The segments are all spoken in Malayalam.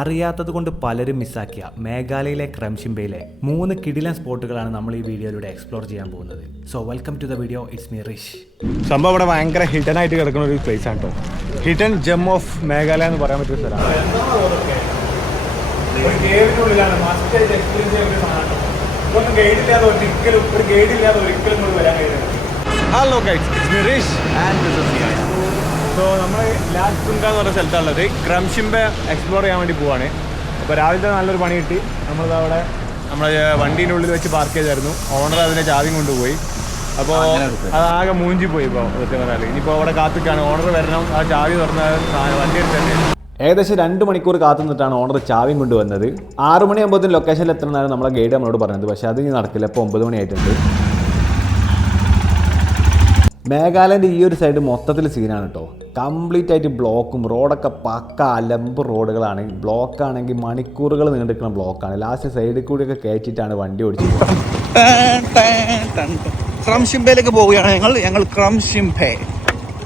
അറിയാത്തത് കൊണ്ട് പലരും മിസ്സാക്കിയ മേഘാലയയിലെ ക്രംഷിംബയിലെ 3 കിടിലൻ സ്പോട്ടുകളാണ് നമ്മൾ ഈ വീഡിയോയിലൂടെ എക്സ്പ്ലോർ ചെയ്യാൻ പോകുന്നത്. So welcome to the video. It's me Rish. സംഭവം ഇവിടെ ഭയങ്കര ഹിഡൻ ആയിട്ട് കിടക്കുന്ന ഒരു പ്ലേസ് ആണ് കേട്ടോ. ഹിഡൻ ജെം ഓഫ് മേഘാലയ എന്ന് പറയാൻ പറ്റിയ സ്ഥലമാണ്. Hello guys, it's me Rish and this is Mia. So നമ്മൾ ലാസ്റ്റുങ്ക എന്ന് പറഞ്ഞ സ്ഥലത്താണുള്ളത്. ക്രംഷിംബ എക്സ്പ്ലോർ ചെയ്യാൻ വേണ്ടി പോവാണ്. അപ്പോൾ രാവിലത്തെ നല്ലൊരു പണി കിട്ടി. നമ്മളവിടെ നമ്മളെ വണ്ടീൻ്റെ ഉള്ളിൽ വെച്ച് പാർക്ക് ചെയ്തായിരുന്നു. ഓണർ അതിനെ ചാവി കൊണ്ടുപോയി. അപ്പോൾ അതാകെ മൂഞ്ചി പോയി. ഇപ്പോൾ സത്യം പറഞ്ഞാൽ ഇനിയിപ്പോൾ അവിടെ കാത്തിക്കാണ്. ഓണർ വരണം, ആ ചാവി തുറന്ന വണ്ടി എടുത്തന്നെ. ഏകദേശം 2 മണിക്കൂർ കാത്തു നിന്നിട്ടാണ് ഓണർ ചാവിയും കൊണ്ടുവന്നത്. 6 മണിയാകുമ്പോഴത്തേന് ലൊക്കേഷനിൽ എത്തണമെന്നാണ് നമ്മളെ ഗൈഡ് നമ്മളോട് പറഞ്ഞത്. പക്ഷേ അത് ഇനി നടക്കില്ല. ഇപ്പോൾ 9 മണിയായിട്ടുണ്ട്. മേഘാലയൻ്റെ ഈ ഒരു സൈഡ് മൊത്തത്തിൽ സീനാണ് കേട്ടോ. കംപ്ലീറ്റ് ആയിട്ട് ബ്ലോക്കും, റോഡൊക്കെ പക്ക അലമ്പ് റോഡുകളാണ്. ബ്ലോക്കാണെങ്കിൽ മണിക്കൂറുകൾ നീണ്ടിരിക്കുന്ന ബ്ലോക്കാണ്. ലാസ്റ്റ് സൈഡിൽ കൂടിയൊക്കെ കയറ്റിയിട്ടാണ് വണ്ടി ഓടിച്ചത്. ക്രംഷിംബയിലേക്ക് പോവുകയാണ് ഞങ്ങൾ ക്രംഷിംബെ.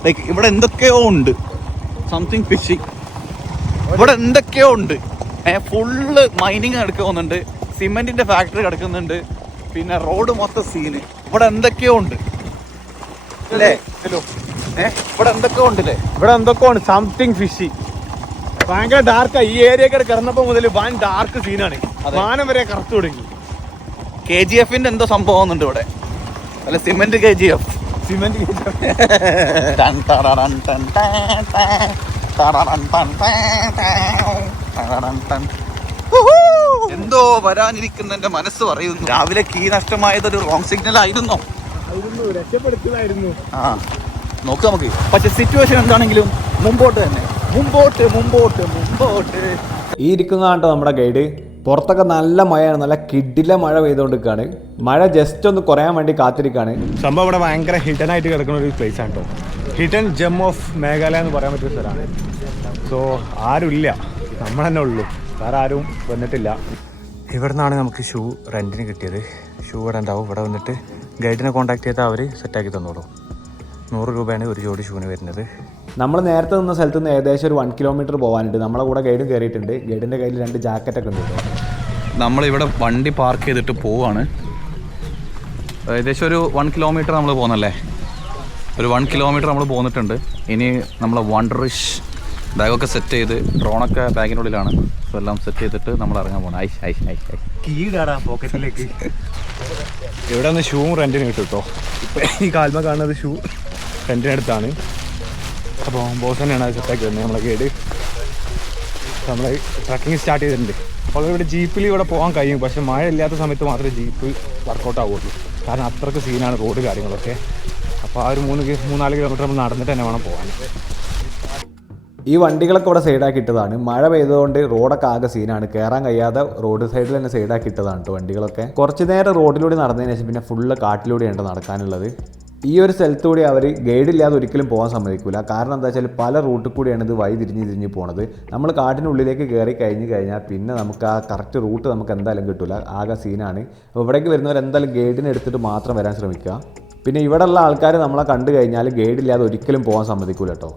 ലൈക്ക് ഇവിടെ എന്തൊക്കെയോ ഉണ്ട്, സംതിങ് ഫിഷിങ്. ഇവിടെ എന്തൊക്കെയോ ഉണ്ട്. ഫുള്ള് മൈനിങ് നടക്കുന്നുണ്ട്, സിമെന്റിന്റെ ഫാക്ടറി കിടക്കുന്നുണ്ട്, പിന്നെ റോഡ് മൊത്തം സീന്. ഇവിടെ എന്തൊക്കെയോ ഉണ്ട് അല്ലേ? ഹലോ, ഇവിടെ എന്തൊക്കെ ഉണ്ടല്ലേ? ഇവിടെ എന്തൊക്കെ ഉണ്ട്, സംതിങ് ഫിഷി. ഭയങ്കര ഡാർക്കാ. ഈ ഏരിയയൊക്കെ കിടന്നപ്പോൾ മുതൽ വൻ ഡാർക്ക് സീനാണ്. വാനം വരെ കറുത്തു തുടങ്ങി. KGF എന്തോ സംഭവം ഉണ്ട് ഇവിടെ. അല്ല, സിമെന്റ് KGF. സിമെന്റ് എന്തോ വരാനിരിക്കുന്ന എന്റെ മനസ്സ് പറയുന്നു. രാവിലെ കീ നഷ്ടമായത് ഒരു റോങ് സിഗ്നൽ ആയിരുന്നോ? രക്ഷപ്പെടുത്തലായിരുന്നു. ആ, നോക്ക് നമുക്ക്. പക്ഷെ സിറ്റുവേഷൻ എന്താണെങ്കിലും മുമ്പോട്ട് തന്നെ, മുമ്പോട്ട് മുമ്പോട്ട് മുമ്പോട്ട്. ഈ ഇരിക്കുന്നതാണ് നമ്മുടെ ഗൈഡ്. പുറത്തൊക്കെ നല്ല മഴയാണ്, നല്ല കിടില മഴ പെയ്തുകൊണ്ടിരിക്കുകയാണ്. മഴ ജസ്റ്റ് ഒന്ന് കുറയാൻ വേണ്ടി കാത്തിരിക്കുകയാണ്. സംഭവം ഇവിടെ ഭയങ്കര ഹിഡൻ ആയിട്ട് കിടക്കുന്ന ഒരു പ്ലേസ് ആണ് കേട്ടോ. ഹിഡൻ ജെം ഓഫ് മേഘാലയ എന്ന് പറയാൻ പറ്റിയ സ്ഥലമാണ്. സോ ആരുമില്ല, നമ്മൾ തന്നെ ഉള്ളൂ, വേറെ ആരും വന്നിട്ടില്ല. ഇവിടെ നിന്നാണ് നമുക്ക് ഷൂ റെൻറ്റിന് കിട്ടിയത്. ഷൂ ഇവിടെ ഉണ്ടാവും. ഇവിടെ വന്നിട്ട് ഗൈഡിനെ കോൺടാക്ട് ചെയ്താൽ അവർ സെറ്റാക്കി തന്നോളൂ. 100 രൂപയാണ് ഒരു ജോഡി ഷൂവിന് വരുന്നത്. നമ്മൾ നേരത്തെ നിന്ന സ്ഥലത്ത് നിന്ന് ഏകദേശം ഒരു 1 കിലോമീറ്റർ പോകാനുണ്ട്. നമ്മളെ കൂടെ ഗൈഡും കയറിയിട്ടുണ്ട്. ഗൈഡിൻ്റെ കയ്യിൽ 2 ജാക്കറ്റൊക്കെ ഉണ്ട്. നമ്മളിവിടെ വണ്ടി പാർക്ക് ചെയ്തിട്ട് പോവാണ്. ഏകദേശം ഒരു 1 കിലോമീറ്റർ നമ്മൾ പോകുന്നല്ലേ. ഒരു 1 കിലോമീറ്റർ നമ്മൾ പോന്നിട്ടുണ്ട്. ഇനി നമ്മൾ വണ്ടറിഷ് ബാഗൊക്കെ സെറ്റ് ചെയ്ത്, ഡ്രോണൊക്കെ ബാഗിനുള്ളിലാണ്. സോ എല്ലാം സെറ്റ് ചെയ്തിട്ട് നമ്മൾ ഇറങ്ങാൻ പോകണം. കീടാടാ പോക്കറ്റിലേക്ക്. ഇവിടെ നിന്ന് ഷൂവും റെൻറ്റിന് കിട്ടും കേട്ടോ. ഇപ്പം ഈ കാൽമ കാണുന്നത് ഷൂ റെൻറ്റിനടുത്താണ്. അപ്പോൾ ബോസ് തന്നെയാണ് അത് സെറ്റാക്കി വരുന്നത്. നമ്മളെ ഗൈഡ് നമ്മൾ ട്രക്കിങ് സ്റ്റാർട്ട് ചെയ്തിട്ടുണ്ട്. അപ്പോൾ ഇവിടെ ജീപ്പിൽ ഇവിടെ പോകാൻ കഴിയും. പക്ഷേ മഴ ഇല്ലാത്ത സമയത്ത് മാത്രമേ ജീപ്പ് വർക്കൗട്ട് ആവുള്ളൂ. കാരണം അത്രയ്ക്ക് സീനാണ് റോഡ് കാര്യങ്ങളൊക്കെ. അപ്പോൾ ആ ഒരു 3-4 കിലോമീറ്റർ നമ്മൾ നടന്നിട്ട് തന്നെ വേണം പോകാൻ. ഈ വണ്ടികളൊക്കെ ഇവിടെ സൈഡാക്കി ഇട്ടതാണ്. മഴ പെയ്തുകൊണ്ട് റോഡൊക്കെ ആകെ സീനാണ്. കയറാൻ കഴിയാതെ റോഡ് സൈഡിൽ തന്നെ സൈഡാക്കി ഇട്ടതാണ് കേട്ടോ വണ്ടികളൊക്കെ. കുറച്ച് നേരം റോഡിലൂടെ നടന്നതിന് ശേഷം പിന്നെ ഫുള്ള് കാട്ടിലൂടെയാണ് നടക്കാനുള്ളത്. ഈ ഒരു സ്ഥലത്തൂടെ അവർ ഗൈഡില്ലാതെ ഒരിക്കലും പോകാൻ സമ്മതിക്കില്ല. കാരണം എന്താ വെച്ചാൽ പല റൂട്ടിൽ കൂടിയാണ് ഇത് വഴി തിരിഞ്ഞ് പോണത്. നമ്മൾ കാട്ടിനുള്ളിലേക്ക് കയറി കഴിഞ്ഞാൽ പിന്നെ നമുക്ക് ആ കറക്റ്റ് റൂട്ട് നമുക്ക് എന്തായാലും കിട്ടില്ല. ആകെ സീനാണ്. അപ്പോൾ ഇവിടേക്ക് വരുന്നവർ എന്തായാലും ഗൈഡിനെ എടുത്തിട്ട് മാത്രം വരാൻ ശ്രമിക്കുക. പിന്നെ ഇവിടെയുള്ള ആൾക്കാർ നമ്മളെ കണ്ടു കഴിഞ്ഞാൽ ഗൈഡില്ലാതെ ഒരിക്കലും പോകാൻ സമ്മതിക്കില്ല കേട്ടോ.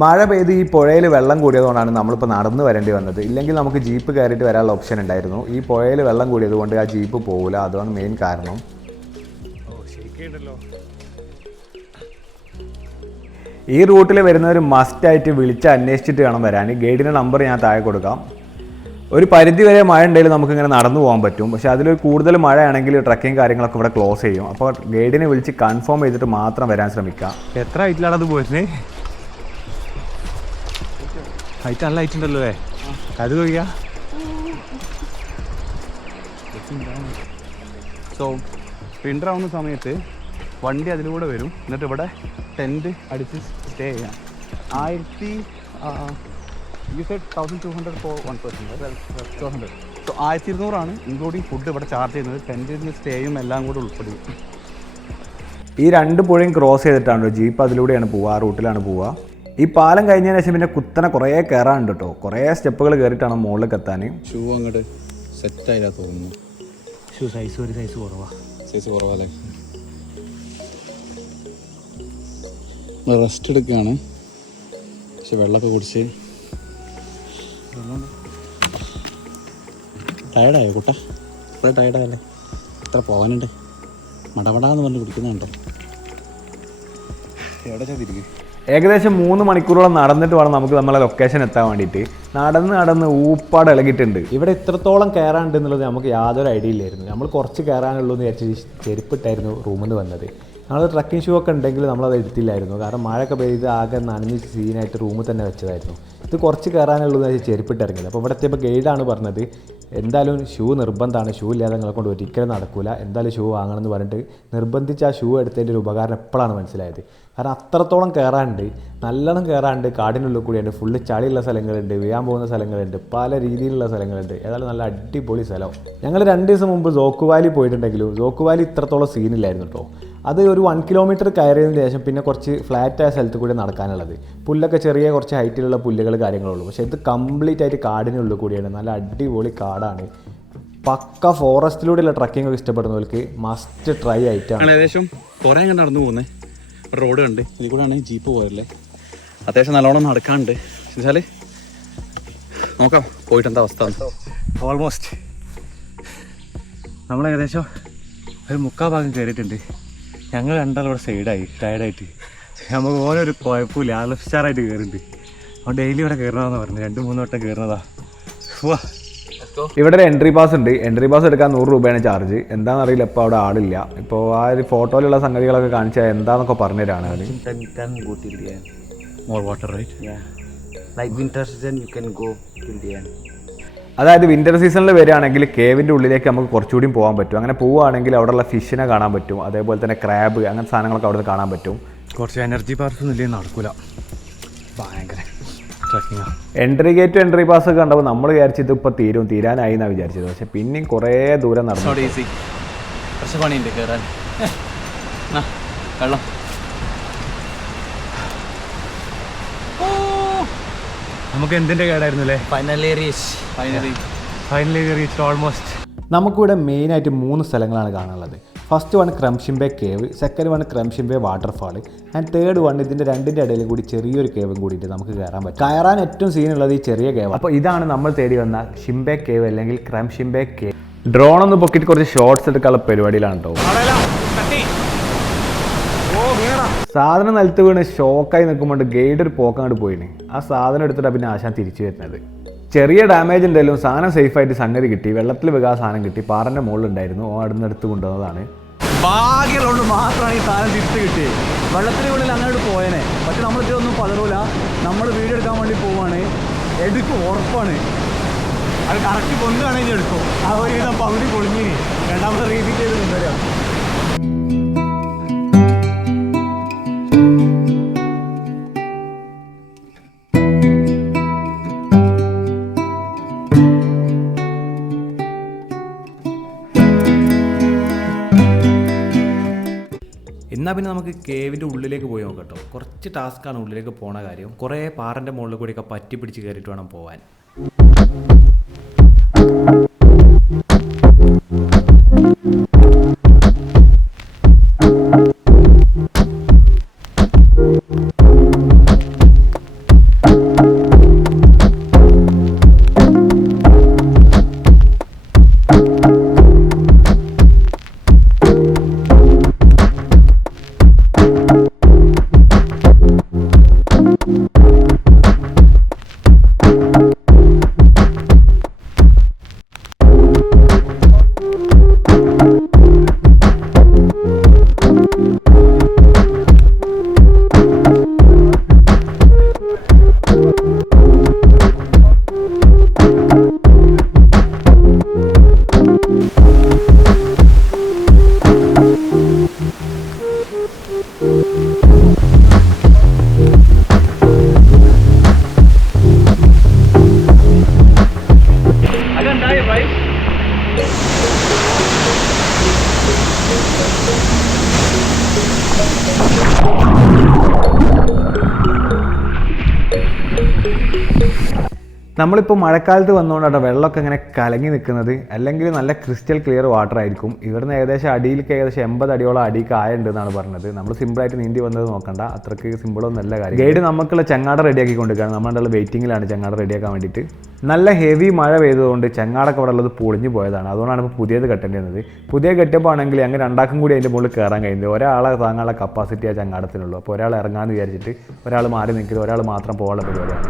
മഴ പെയ്ത് ഈ പുഴയിൽ വെള്ളം കൂടിയതുകൊണ്ടാണ് നമ്മളിപ്പോൾ നടന്ന് വരേണ്ടി വന്നത്. ഇല്ലെങ്കിൽ നമുക്ക് ജീപ്പ് കയറിയിട്ട് വരാനുള്ള ഓപ്ഷൻ ഉണ്ടായിരുന്നു. ഈ പുഴയിൽ വെള്ളം കൂടിയത് കൊണ്ട് ആ ജീപ്പ് പോകില്ല. അതാണ് മെയിൻ കാരണം. ഈ റൂട്ടിൽ വരുന്നവർ മസ്റ്റായിട്ട് വിളിച്ച് അന്വേഷിച്ചിട്ട് വേണം വരാൻ. ഗൈഡിൻ്റെ നമ്പർ ഞാൻ താഴെ കൊടുക്കാം. ഒരു പരിധി വരെ മഴ ഉണ്ടെങ്കിൽ നമുക്കിങ്ങനെ നടന്നു പോകാൻ പറ്റും. പക്ഷേ അതിൽ കൂടുതൽ മഴയാണെങ്കിൽ ട്രക്കിങ് കാര്യങ്ങളൊക്കെ ഇവിടെ ക്ലോസ് ചെയ്യും. അപ്പോൾ ഗൈഡിനെ വിളിച്ച് കൺഫേം ചെയ്തിട്ട് മാത്രം വരാൻ ശ്രമിക്കുക. എത്ര ഹൈറ്റിലാണ് അത് പോയിരുന്നേ? ഹൈറ്റ് നല്ല ഹൈറ്റ് ഉണ്ടല്ലോ അല്ലേ? അത് കഴിയാ. സോ വിൻ്റർ ആവുന്ന സമയത്ത് വണ്ടി അതിലൂടെ വരും. എന്നിട്ട് ഇവിടെ ടെൻറ്റ് അടിച്ച് സ്റ്റേ ചെയ്യാം. 1200 for 1 person. So 1200 including food ഇവിടെ ചാർജ് ചെയ്യുന്നത്. ടെൻറ്റിന് സ്റ്റേയും എല്ലാം കൂടെ ഉൾപ്പെടും. ഈ 2 പുഴയും ക്രോസ് ചെയ്തിട്ടാണല്ലോ ജീപ്പ് അതിലൂടെയാണ് പോവുക. ആ റൂട്ടിലാണ് പോവുക. ഈ പാലം കഴിഞ്ഞതിന് ശേഷം പിന്നെ കുത്തനെ കുറേ കയറാനുണ്ട് കേട്ടോ. കുറേ സ്റ്റെപ്പുകൾ കയറിയിട്ടാണ് മുകളിലേക്ക് എത്താൻ. ഷൂ അങ്ങോട്ട് സെറ്റായില്ല തോന്നുന്നു. ഷൂ ഒരു സൈസ് കുറവല്ലേ? റെസ്റ്റ് എടുക്കുകയാണ്. പക്ഷെ വെള്ളമൊക്കെ കുടിച്ച് ടയർഡായോ കുട്ട? ഇപ്പോഴും ടയർഡായല്ലേ? ഇത്ര പോകാനുണ്ട്. മടമടാന്ന് പറഞ്ഞ് പിടിക്കുന്നുണ്ടോ? എവിടെ ചെന്നിരിക്കും? ഏകദേശം 3 മണിക്കൂറോളം നടന്നിട്ട് വേണം നമുക്ക് നമ്മളെ ലൊക്കേഷൻ എത്താൻ വേണ്ടിയിട്ട്. നടന്ന് ഊപ്പാട് ഇളകിയിട്ടുണ്ട്. ഇവിടെ ഇത്രത്തോളം കയറാനുണ്ട് എന്നുള്ളത് നമുക്ക് യാതൊരു ഐഡിയ ഇല്ലായിരുന്നു. നമ്മൾ കുറച്ച് കയറാനുള്ളൂ എന്ന് വിചാരിച്ച് ചെരുപ്പിട്ടായിരുന്നു റൂമിൽ നിന്ന് വന്നത്. നമ്മൾ ട്രക്കിംഗ് ഷൂ ഒക്കെ ഉണ്ടെങ്കിൽ നമ്മളത് എടുത്തില്ലായിരുന്നു. കാരണം മഴയൊക്കെ പെയ്ത് ആകെ നനഞ്ഞ് സീനായിട്ട് റൂമിൽ തന്നെ വെച്ചതായിരുന്നു. ഇത് കുറച്ച് കയറാനുള്ളൂ എന്ന് വെച്ചാൽ ചെരുപ്പിട്ട് ഇറങ്ങിയത്. അപ്പോൾ ഇവിടെ എത്തിയപ്പോൾ ഗൈഡാണ് പറഞ്ഞത് എന്തായാലും ഷൂ നിർബന്ധമാണ്, ഷൂ ഇല്ലാതെ നിങ്ങളെ കൊണ്ട് ഒരിക്കലും നടക്കില്ല, എന്തായാലും ഷൂ വാങ്ങണമെന്ന് പറഞ്ഞിട്ട് നിർബന്ധിച്ച് ആ ഷൂ എടുത്തതിൻ്റെ ഒരു ഉപകാരം എപ്പോഴാണ് മനസ്സിലായത്. കാരണം അത്രത്തോളം കയറാനുണ്ട്, നല്ലോണം കയറാനുണ്ട്. കാടിനുള്ളിൽ കൂടിയുണ്ട്, ഫുള്ള് ചളിയുള്ള സ്ഥലങ്ങളുണ്ട്, വീഴാൻ പോകുന്ന സ്ഥലങ്ങളുണ്ട്, പല രീതിയിലുള്ള സ്ഥലങ്ങളുണ്ട്. ഏതായാലും നല്ല അടിപൊളി സ്ഥലം. ഞങ്ങൾ 2 ദിവസം മുമ്പ് സോക്ക് വാലി പോയിട്ടുണ്ടെങ്കിലും സോക്ക് വാലി ഇത്രത്തോളം സീനില്ലായിരുന്നു കേട്ടോ. അത് ഒരു 1 കിലോമീറ്റർ കയറിയതിന് ശേഷം പിന്നെ കുറച്ച് ഫ്ലാറ്റായ സ്ഥലത്ത് കൂടി നടക്കാനുള്ളത്. പുല്ലൊക്കെ ചെറിയ കുറച്ച് ഹൈറ്റിലുള്ള പുല്ലുകൾ കാര്യങ്ങളുള്ളൂ. പക്ഷേ ഇത് കംപ്ലീറ്റ് ആയിട്ട് കാടിനുള്ളിൽ കൂടിയാണ്. നല്ല അടിപൊളി കാടാണ്. പക്ക ഫോറസ്റ്റിലൂടെയുള്ള ട്രക്കിംഗ് ഒക്കെ ഇഷ്ടപ്പെടുന്നവർക്ക് മസ്റ്റ് ട്രൈ ആയിട്ടാണ്. ഏകദേശം കുറേ അങ്ങ് നടന്നു പോകുന്നത്. ഒരു റോഡ് ഉണ്ട്, ഇതിൽ കൂടെയാണ് ജീപ്പ് പോയല്ലേ. അത്യാവശ്യം നല്ലോണം നടക്കാനുണ്ട്. വെച്ചാൽ നോക്കാം പോയിട്ട് എന്താ അവസ്ഥ. ഓൾമോസ്റ്റ് നമ്മൾ ഏകദേശം ഒരു 3/4 ഭാഗം കയറിയിട്ടുണ്ട്. ഞങ്ങൾ രണ്ടാളും ഇവിടെ സൈഡായി ടയർഡായിട്ട്. നമുക്ക് ഓരോരു കുഴപ്പമില്ല, ആളുഷാറായിട്ട് കയറുന്നുണ്ട്. അപ്പോൾ ഡെയിലി ഇവിടെ കയറണമെന്ന് പറഞ്ഞു 2-3 വട്ടം കയറുന്നതാ. ഇവിടെ ഒരു എൻട്രി പാസ് ഉണ്ട്. എൻട്രി പാസ് എടുക്കാൻ 100 രൂപയാണ് ചാർജ്. എന്താണെന്ന് അറിയില്ല, ഇപ്പോൾ അവിടെ ആളില്ല. ഇപ്പോൾ ആ ഒരു ഫോട്ടോയിലുള്ള സംഗതികളൊക്കെ കാണിച്ചാൽ എന്താണെന്നൊക്കെ പറഞ്ഞുതരാണ് അത്. You can go till the end. More water right. Yeah. Like winter season, you can go till the end. അതായത് വിൻ്റർ സീസണിൽ വരികയാണെങ്കിൽ കേവിൻ്റെ ഉള്ളിലേക്ക് നമുക്ക് കുറച്ചുകൂടി പോകാൻ പറ്റും. അങ്ങനെ പോവുകയാണെങ്കിൽ അവിടെയുള്ള ഫിഷിനെ കാണാൻ പറ്റും, അതേപോലെ തന്നെ ക്രാബ് അങ്ങനത്തെ സാധനങ്ങളൊക്കെ അവിടെ കാണാൻ പറ്റും. കുറച്ച് എനർജി പാർക്കൊന്നും ഇല്ലെങ്കിൽ നടക്കൂല, ഭയങ്കര ട്രക്കിങ്ങാണ്. എൻട്രി ഗേറ്റും എൻട്രി പാസ് ഒക്കെ കണ്ടപ്പോൾ നമ്മൾ വിചാരിച്ചത് ഇപ്പോൾ തീരാനായി എന്നാണ് വിചാരിച്ചത്. പക്ഷെ പിന്നെയും കുറേ ദൂരം നടന്നു. ഈസി കുറച്ച് പണിയുണ്ട് കയറാൻ. വെള്ളം നമുക്ക് എന്തിൻ്റെ കേടായിരുന്നു അല്ലേ? Finally reached. Finally reach almost. നമുക്കിവിടെ മെയിനായിട്ട് 3 സ്ഥലങ്ങളാണ് കാണാനുള്ളത്. ഫസ്റ്റ് വൺ ക്രംഷിംബെ കേവ്, സെക്കൻഡ് വൺ ക്രംഷിംബെ വാട്ടർഫാൾ, ആൻഡ് തേർഡ് വൺ ഇതിൻ്റെ രണ്ടിൻ്റെ ഇടയിൽ കൂടി ചെറിയൊരു കേവും കൂടിയിട്ട് നമുക്ക് കയറാൻ പറ്റും. കയറാൻ ഏറ്റവും സീനുള്ളത് ഈ ചെറിയ കേവ്. അപ്പോൾ ഇതാണ് നമ്മൾ തേടി വന്ന ഷിംബെ കേവ് അല്ലെങ്കിൽ ക്രംഷിംബെ കേവ്. ഡ്രോൺ ഒന്ന് പൊക്കിയിട്ട് കുറച്ച് ഷോർട്സ് എടുക്കാനുള്ള പരിപാടിയിലാണ് കേട്ടോ. സാധനം നിലത്ത് വീണ് ഷോക്കായി നിൽക്കുമ്പോൾ ഗൈഡ് ഒരു പോക്കങ്ങോട്ട് പോയിന്. ആ സാധനം എടുത്തിട്ടാണ് പിന്നെ ആശാൻ തിരിച്ചു വരുന്നത്. ചെറിയ ഡാമേജ് ഉണ്ടെങ്കിലും സാധനം സേഫായിട്ട് സംഗതി കിട്ടി. വെള്ളത്തിൽ വെക്കാൻ സാധനം കിട്ടി. പാറൻ്റെ മുകളിലുണ്ടായിരുന്നു, അവിടെ എടുത്ത് കൊണ്ടുവന്നതാണ്. ഭാഗ്യമുള്ളതുകൊണ്ട് മാത്രമാണ് ഈ സാധനം തിരിച്ച് കിട്ടിയത്. വെള്ളത്തിന് ഉള്ളിൽ അങ്ങോട്ട് പോയനെ. പക്ഷെ നമ്മളിതൊന്നും പതറൂല. നമ്മൾ വീഡിയോ എടുക്കാൻ വേണ്ടി പോവാണ്. എടുക്കും, ഉറപ്പാണ്. അത് കറക്റ്റ് കൊണ്ടുവാണെങ്കിൽ എടുക്കും. ആ ഒരു വിധം പകുതി പൊളിഞ്ഞിന്. രണ്ടാമത്തെ റീപീറ്റ് ചെയ്ത് കൊണ്ടുവരാം. എന്നാൽ പിന്നെ നമുക്ക് കേവിൻ്റെ ഉള്ളിലേക്ക് പോയി നോക്കട്ടോ. കുറച്ച് ടാസ്ക്കാണ് ഉള്ളിലേക്ക് പോണ കാര്യം. കുറേ പാറൻ്റെ മുകളിൽ കൂടിയൊക്കെ പറ്റി പിടിച്ച് കയറിയിട്ട് വേണം പോകാൻ. നമ്മളിപ്പോൾ മഴക്കാലത്ത് വന്നുകൊണ്ടാണ് വെള്ളമൊക്കെ ഇങ്ങനെ കലങ്ങി നിൽക്കുന്നത്. അല്ലെങ്കിൽ നല്ല ക്രിസ്റ്റൽ ക്ലിയർ വാട്ടർ ആയിരിക്കും. ഇവിടുന്ന് ഏകദേശം അടിയിലേക്ക് ഏകദേശം 80 അടിയോളം അടിക്ക് ആയുണ്ട് എന്നാണ് പറഞ്ഞത്. നമ്മൾ സിമ്പിളായിട്ട് നീന്തി വന്നത് നോക്കണ്ട, അത്രയ്ക്ക് സിമ്പിളൊന്നുമല്ല കാര്യം. ഗൈഡ് നമുക്കുള്ള ചങ്ങാട റെഡിയാക്കി കൊണ്ടുവരികയാണ്. നമ്മളുടെ വെയിറ്റിങ്ങിലാണ് ചങ്ങാട റെഡിയാക്കാൻ വേണ്ടിയിട്ട്. നല്ല ഹെവി മഴ പെയ്തതുകൊണ്ട് ചങ്ങാടൊക്കെ അവിടെ ഉള്ളത് പൊളിഞ്ഞു പോയതാണ്. അതുകൊണ്ടാണ് ഇപ്പോൾ പുതിയത് കെട്ടേണ്ടി വന്നത്. പുതിയ കെട്ടപ്പോൾ ആണെങ്കിൽ അങ്ങനെ രണ്ടാക്കും കൂടി അതിൻ്റെ മുകളിൽ കയറാൻ കഴിയുന്നത്. ഒരാളെ താങ്ങാനുള്ള കപ്പാസിറ്റി ആ ചങ്ങാടത്തിനുള്ളൂ. അപ്പോൾ ഒരാൾ ഇറങ്ങാമെന്ന് വിചാരിച്ചിട്ട് ഒരാൾ മാറി നിൽക്കുന്നത്, ഒരാൾ മാത്രം പോകാനുള്ള പരിപാടിയാണ്.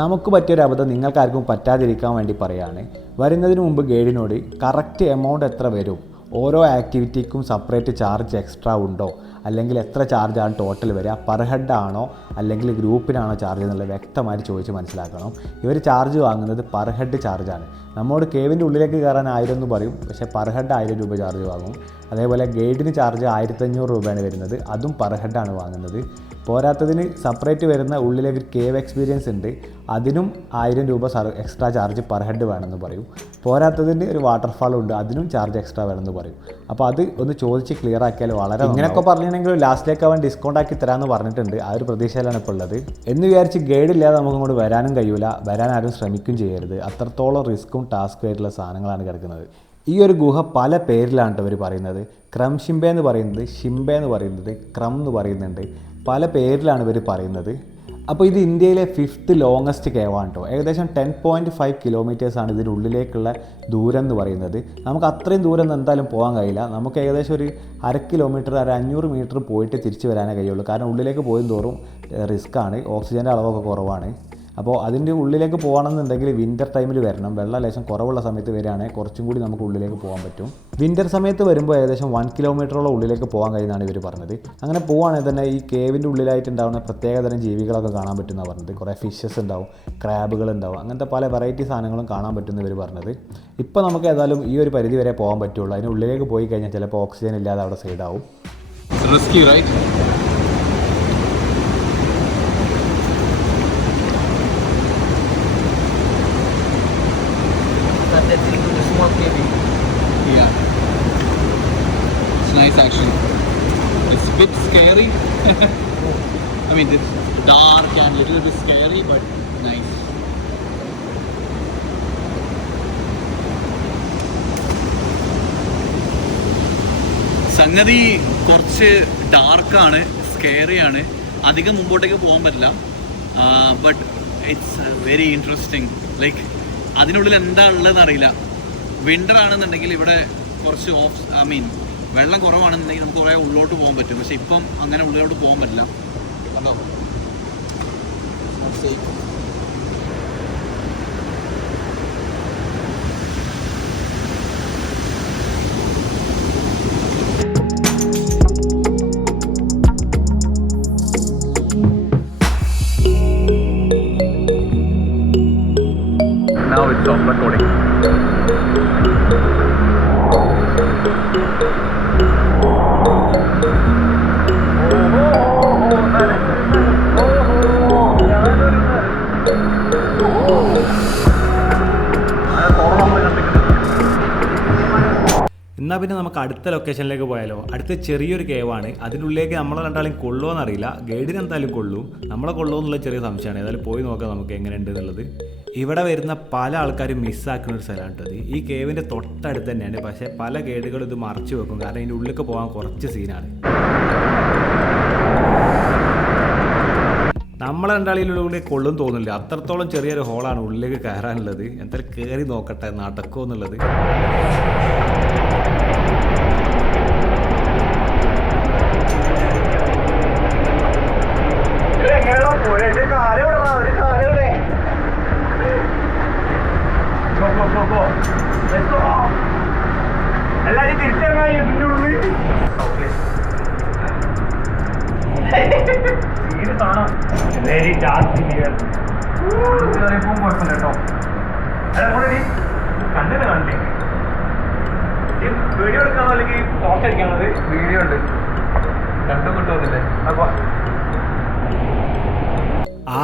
നമുക്ക് പറ്റിയൊരു അബദ്ധം നിങ്ങൾക്കാർക്കും പറ്റാതിരിക്കാൻ വേണ്ടി പറയുകയാണ്. വരുന്നതിന് മുമ്പ് ഗൈഡിനോട് കറക്റ്റ് എമൗണ്ട് എത്ര വരും, ഓരോ ആക്ടിവിറ്റിക്കും സെപ്പറേറ്റ് ചാർജ് എക്സ്ട്രാ ഉണ്ടോ, അല്ലെങ്കിൽ എത്ര ചാർജാണ് ടോട്ടൽ വരിക, പെർ ഹെഡ് ആണോ അല്ലെങ്കിൽ ഗ്രൂപ്പിനാണോ ചാർജ് എന്നുള്ളത് വ്യക്തമായിട്ട് ചോദിച്ച് മനസ്സിലാക്കണം. ഇവർ ചാർജ് വാങ്ങുന്നത് പെർ ഹെഡ് ചാർജാണ്. നമ്മോട് കേവിൻ്റെ ഉള്ളിലേക്ക് കയറാൻ 1000 എന്ന് പറയും, പക്ഷേ പെർ ഹെഡ് 1000 രൂപ ചാർജ് വാങ്ങും. അതേപോലെ ഗൈഡിന് ചാർജ് 1500 രൂപയാണ് വരുന്നത്, അതും പെർ ഹെഡാണ് വാങ്ങുന്നത്. പോരാത്തതിന് സെപ്പറേറ്റ് വരുന്ന ഉള്ളിലേക്ക് കേവ് എക്സ്പീരിയൻസ് ഉണ്ട്, അതിനും 1000 രൂപ എക്സ്ട്രാ ചാർജ് പെർ ഹെഡ് വേണമെന്ന് പറയും. പോരാത്തതിന് ഒരു വാട്ടർഫാൾ ഉണ്ട്, അതിനും ചാർജ് എക്സ്ട്രാ വേണമെന്ന് പറയും. അപ്പോൾ അത് ഒന്ന് ചോദിച്ച് ക്ലിയർ ആക്കിയാൽ വളരെ ഇങ്ങനെയൊക്കെ പറഞ്ഞിട്ടുണ്ടെങ്കിൽ ലാസ്റ്റിലേക്ക് അവൻ ഡിസ്കൗണ്ട് ആക്കി തരാമെന്ന് പറഞ്ഞിട്ടുണ്ട്. ആ ഒരു പ്രതീക്ഷയിലാണ് ഇപ്പോൾ ഉള്ളത്. എന്ന് വിചാരിച്ച് ഗൈഡ് ഇല്ലാതെ നമുക്ക് ഇങ്ങോട്ട് വരാനും കഴിയില്ല, വരാൻ ആരും ശ്രമിക്കും ചെയ്യരുത്. അത്രത്തോളം റിസ്ക്കും ടാസ്കും ആയിട്ടുള്ള സാധനങ്ങളാണ് കിടക്കുന്നത്. ഈ ഒരു ഗുഹ പല പേരിലാണ് ഇവർ പറയുന്നത്. ക്രംഷിംബെ എന്ന് പറയുന്നത്, ഷിംബെ എന്ന് പറയുന്നത്, ക്രം എന്ന് പറയുന്നുണ്ട്. പല പേരിലാണ് ഇവർ പറയുന്നത്. അപ്പോൾ ഇത് ഇന്ത്യയിലെ 5th ലോങ്ങസ്റ്റ് കേവാണ് കേട്ടോ. ഏകദേശം 10.5 കിലോമീറ്റേഴ്സാണ് ഇതിൻ്റെ ഉള്ളിലേക്കുള്ള ദൂരം എന്ന് പറയുന്നത്. നമുക്ക് അത്രയും ദൂരം എന്തായാലും പോകാൻ കഴിയില്ല. നമുക്ക് ഏകദേശം ഒരു 1/2 കിലോമീറ്റർ 500 മീറ്റർ പോയിട്ട് തിരിച്ച് വരാനേ കഴിയുള്ളൂ. കാരണം ഉള്ളിലേക്ക് പോയും തോറും റിസ്ക്കാണ്, ഓക്സിജൻ്റെ അളവൊക്കെ കുറവാണ്. അപ്പോൾ അതിൻ്റെ ഉള്ളിലേക്ക് പോകണമെന്നുണ്ടെങ്കിൽ വിൻ്റർ ടൈമിൽ വരണം. വെള്ളം ലേശം കുറവുള്ള സമയത്ത് വരികയാണെങ്കിൽ കുറച്ചും കൂടി നമുക്ക് ഉള്ളിലേക്ക് പോകാൻ പറ്റും. വിൻ്റർ സമയത്ത് വരുമ്പോൾ ഏകദേശം 1 കിലോമീറ്ററോളം ഉള്ളിലേക്ക് പോകാൻ കഴിയുന്നതാണ് ഇവർ പറഞ്ഞത്. അങ്ങനെ പോവുകയാണെങ്കിൽ തന്നെ ഈ കേവിൻ്റെ ഉള്ളിലായിട്ടുണ്ടാകുന്ന പ്രത്യേകതരം ജീവികളൊക്കെ കാണാൻ പറ്റുമെന്നാണ് പറഞ്ഞത്. കുറേ ഫിഷസ് ഉണ്ടാവും, ക്രാബുകൾ ഉണ്ടാവും, അങ്ങനത്തെ പല വെറൈറ്റി സാധനങ്ങളും കാണാൻ പറ്റുമെന്ന് ഇവർ പറഞ്ഞത്. ഇപ്പോൾ നമുക്ക് ഏതായാലും ഈ ഒരു പരിധി വരെ പോകാൻ പറ്റുള്ളൂ. അതിന് ഉള്ളിലേക്ക് പോയി കഴിഞ്ഞാൽ ചിലപ്പോൾ ഓക്സിജൻ ഇല്ലാതെ അവിടെ സൈഡാവും. Risky, right? Yeah, it's nice actually. It's a bit scary. I mean, it's dark and little bit scary, but nice. സംഗതി കുറച്ച് ഡാർക്കാണ്, സ്കെയറിയാണ്, അധികം മുമ്പോട്ടേക്ക് പോകാൻ പറ്റില്ല. But it's very interesting. Like അതിനുള്ളിൽ എന്താ ഉള്ളതെന്ന് അറിയില്ല. വിൻ്റർ ആണെന്നുണ്ടെങ്കിൽ ഇവിടെ കുറച്ച് വെള്ളം കുറവാണെന്നുണ്ടെങ്കിൽ നമുക്ക് കുറേ ഉള്ളോട്ട് പോകാൻ പറ്റും. പക്ഷെ ഇപ്പം അങ്ങനെ ഉള്ളിലോട്ട് പോകാൻ പറ്റില്ല. കണ്ടോ? Now it's off recording. എന്നാൽ പിന്നെ നമുക്ക് അടുത്ത ലൊക്കേഷനിലേക്ക് പോയാലോ. അടുത്ത ചെറിയൊരു കേവാണ്. അതിനുള്ളിലേക്ക് നമ്മളെ രണ്ടാളും കൊള്ളുമോ എന്നറിയില്ല. ഗൈഡിന് എന്തായാലും കൊള്ളും, നമ്മളെ കൊള്ളുമോ എന്നുള്ള ചെറിയ സംശയമാണ്. ഏതായാലും പോയി നോക്കാം നമുക്ക് എങ്ങനെയുണ്ട് എന്നുള്ളത്. ഇവിടെ വരുന്ന പല ആൾക്കാരും മിസ്സാക്കുന്ന ഒരു സ്ഥലമാണ് കേട്ടത്. ഈ കേവിൻ്റെ തൊട്ടടുത്ത് തന്നെയാണ്. പക്ഷേ പല ഗൈഡുകളും ഇത് മറച്ചു വെക്കും, കാരണം ഇതിൻ്റെ ഉള്ളിലേക്ക് പോകാൻ കുറച്ച് സീനാണ്. നമ്മളെ രണ്ടാളിലൂടെ കൊള്ളും തോന്നില്ല, അത്രത്തോളം ചെറിയൊരു ഹോളാണ് ഉള്ളിലേക്ക് കയറാനുള്ളത്. എന്തായാലും കയറി നോക്കട്ടെ നടക്കുമോ എന്നുള്ളത്. എല്ലാരും തിരിച്ചറിയാൻ ഇതിൻ്റെ ഉള്ളിൽ വെരി ഡാർക്ക് കുഴപ്പമില്ല കേട്ടോ. കണ്ണിന് കാണില്ലേ? വീഡിയോ എടുക്കാണോ അല്ലെങ്കിൽ ടോർച്ച് അടിക്കാണോ? വീഡിയോ ഉണ്ട്, രണ്ടും കിട്ടുമെന്നില്ലേ? അപ്പോൾ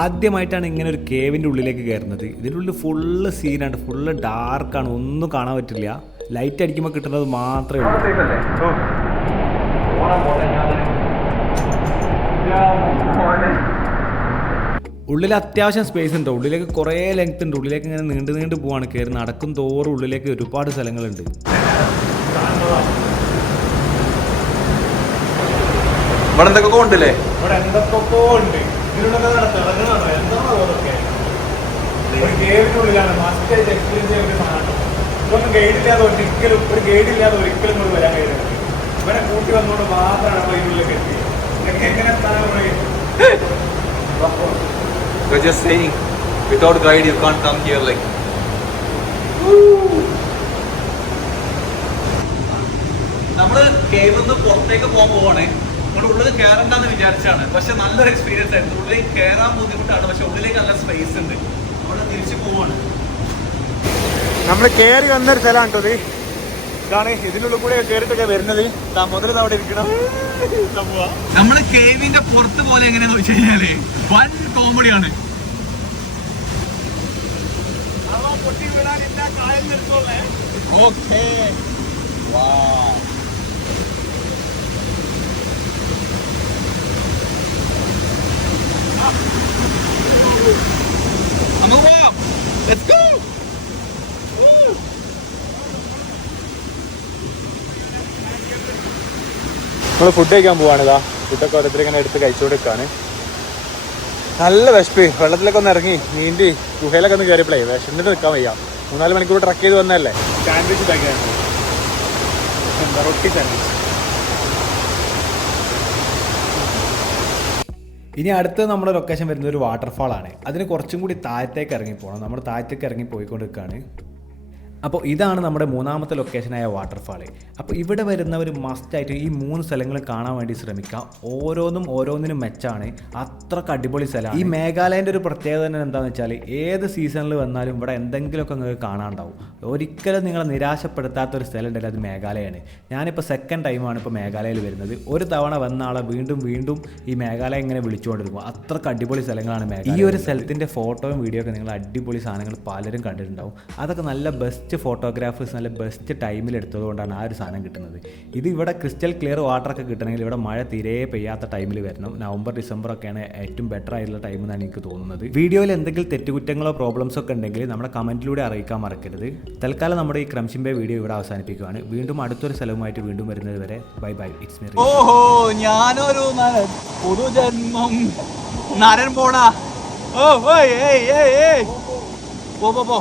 ആദ്യമായിട്ടാണ് ഇങ്ങനെ ഒരു കേവിൻ്റെ ഉള്ളിലേക്ക് കയറുന്നത്. ഇതിൻ്റെ ഉള്ളിൽ ഫുള്ള് സീനാണ്, ഫുള്ള് ഡാർക്കാണ്, ഒന്നും കാണാൻ പറ്റില്ല. ലൈറ്റ് അടിക്കുമ്പോൾ കിട്ടുന്നത് മാത്രമേ ഉള്ളൂ. ഉള്ളിൽ അത്യാവശ്യം സ്പേസ് ഉണ്ട്, ഉള്ളിലേക്ക് കുറേ ലെങ്ത് ഉണ്ട്, ഉള്ളിലേക്ക് ഇങ്ങനെ നീണ്ടു പോവാണ്. കയറി നടക്കും തോറും ഉള്ളിലേക്ക് ഒരുപാട് സ്ഥലങ്ങളുണ്ട്. ഇവിടെ എന്തൊക്കെ ഉണ്ടല്ലേ? ഇവിടെ എന്തൊക്കെ ഉണ്ട്. ഇതിലൂടെ കേവിനുള്ളിലാണ് മസ്റ്റ് എക്സ്പീരിയൻസ് ചെയ്യുന്ന ഒരു സാധനം. ഇതൊന്നും ഗൈഡില്ലാതെ ഒരിക്കലും നമ്മൾ വരാൻ കഴിയുന്നത്. ഇവരെ കൂട്ടി വന്നുകൊണ്ട് മാത്രമാണ് നമ്മൾ ഇതിലേക്ക് എത്തിയത്. എങ്ങനെ We're just saying, without guide you can't come here like. നമ്മള് കേവിൽ നിന്ന് പുറത്തേക്ക് പോകാൻ പോവാണേ. നമ്മുടെ ഉള്ളിൽ കയറണ്ടെന്ന് വിചാരിച്ചാണ്, പക്ഷെ നല്ലൊരു എക്സ്പീരിയൻസ് ആയിരുന്നു. ഉള്ളിലേക്ക് കയറാൻ ബുദ്ധിമുട്ടാണ്, പക്ഷെ ഉള്ളിലേക്ക് നല്ല സ്പേസ് ഉണ്ട്. അവിടെ തിരിച്ചു പോവാണ്. നമ്മൾ കയറി വന്നൊരു സ്ഥലമാണ് കേട്ടോ ഇത്. ഇതാണ് ഇതിനുള്ളിൽ കൂടെ കയറിയിട്ടൊക്കെ വരുന്നത്. മുതൽ അവിടെ ഇരിക്കണം. നമ്മള് കേവിന്റെ പുറത്ത് പോലെ എങ്ങനെയാന്ന് വെച്ച് കഴിഞ്ഞാല് വൻ കോമഡിയാണ്. ഓക്കേ, നമുക്ക് പോവാം. Let's go. നമ്മൾ ഫുഡ് കഴിക്കാൻ പോവാണ്. ഇതാ ഫുഡൊക്കെ ഓരോരുത്തർ ഇങ്ങനെ എടുത്ത് കഴിച്ചുകൊടുക്കാണ്. നല്ല വിശപ്പ്. വെള്ളത്തിലൊക്കെ ഒന്ന് ഇറങ്ങി നീന്തി ഗുഹയിലൊക്കെ ഒന്ന് കയറിയപ്പോഴേ വിശന്നിട്ട് നിൽക്കാൻ വയ്യ. 3-4 മണിക്കൂർ ട്രക്ക് ചെയ്ത് വന്നതല്ലേ. സാൻഡ്വിച്ച് ഉണ്ടാക്കിയാണ്, റൊട്ടി സാൻഡ്വിച്ച്. ഇനി അടുത്ത നമ്മുടെ ലൊക്കേഷൻ വരുന്നത് ഒരു വാട്ടർഫാൾ ആണ്. അതിന് കുറച്ചും കൂടി താഴത്തേക്ക് ഇറങ്ങി പോകണം. നമ്മൾ താഴത്തേക്ക് ഇറങ്ങി പോയിക്കൊണ്ടിരിക്കുകയാണ്. അപ്പോൾ ഇതാണ് നമ്മുടെ മൂന്നാമത്തെ ലൊക്കേഷനായ വാട്ടർഫാൾ. അപ്പോൾ ഇവിടെ വരുന്നവർ മസ്റ്റായിട്ട് ഈ 3 സ്ഥലങ്ങൾ കാണാൻ വേണ്ടി ശ്രമിക്കുക. ഓരോന്നിനും മെച്ചാണ്. അത്രക്ക് അടിപൊളി സ്ഥലമാണ്. ഈ മേഘാലയൻ്റെ ഒരു പ്രത്യേകത തന്നെ എന്താണെന്ന് വെച്ചാൽ ഏത് സീസണിൽ വന്നാലും ഇവിടെ എന്തെങ്കിലുമൊക്കെ നിങ്ങൾക്ക് കാണാനുണ്ടാവും. ഒരിക്കലും നിങ്ങളെ നിരാശപ്പെടുത്താത്ത ഒരു സ്ഥലം ഉണ്ടല്ലോ, അത് മേഘാലയമാണ്. ഞാനിപ്പോൾ സെക്കൻഡ് ടൈമാണ് ഇപ്പോൾ മേഘാലയയിൽ വരുന്നത്. ഒരു തവണ വന്ന ആളെ വീണ്ടും ഈ മേഘാലയ ഇങ്ങനെ വിളിച്ചുകൊണ്ടിരിക്കും. അത്രക്ക് അടിപൊളി സ്ഥലങ്ങളാണ് മേഘാലയ. ഈ ഒരു സ്ഥലത്തിൻ്റെ ഫോട്ടോയും വീഡിയോ ഒക്കെ നിങ്ങൾ അടിപൊളി സാധനങ്ങൾ പലരും കണ്ടിട്ടുണ്ടാവും. അതൊക്കെ നല്ല ബെസ്റ്റ് ഫോട്ടോഗ്രാഫേഴ്സ് നല്ല ബെസ്റ്റ് ടൈമിൽ എടുത്തതുകൊണ്ടാണ് ആ ഒരു സാധനം കിട്ടുന്നത്. ഇത് ഇവിടെ ക്രിസ്റ്റൽ ക്ലിയർ വാട്ടറൊക്കെ കിട്ടണമെങ്കിൽ ഇവിടെ മഴ തീരെ പെയ്യാത്ത ടൈമിൽ വരണം. നവംബർ ഡിസംബർ ഒക്കെയാണ് ഏറ്റവും ബെറ്റർ ആയിട്ടുള്ള ടൈം എന്നാണ് എനിക്ക് തോന്നുന്നത്. വീഡിയോയിൽ എന്തെങ്കിലും തെറ്റുകുറ്റങ്ങളോ പ്രോബ്ലംസോ ഒക്കെ ഉണ്ടെങ്കിൽ നമ്മുടെ കമൻറ്റിലൂടെ അറിയിക്കാൻ മറക്കരുത്. തൽക്കാലം നമ്മുടെ ഈ ക്രംഷിംബെ വീഡിയോ ഇവിടെ അവസാനിപ്പിക്കുകയാണ്. വീണ്ടും അടുത്തൊരു സ്ഥലവുമായിട്ട് വീണ്ടും വരുന്നത് വരെ ബൈ ബൈ. It's me. ഓഹോ, ഞാനൊരു പുതുജന്മം നരൻ പോടാ. ഓ പോ.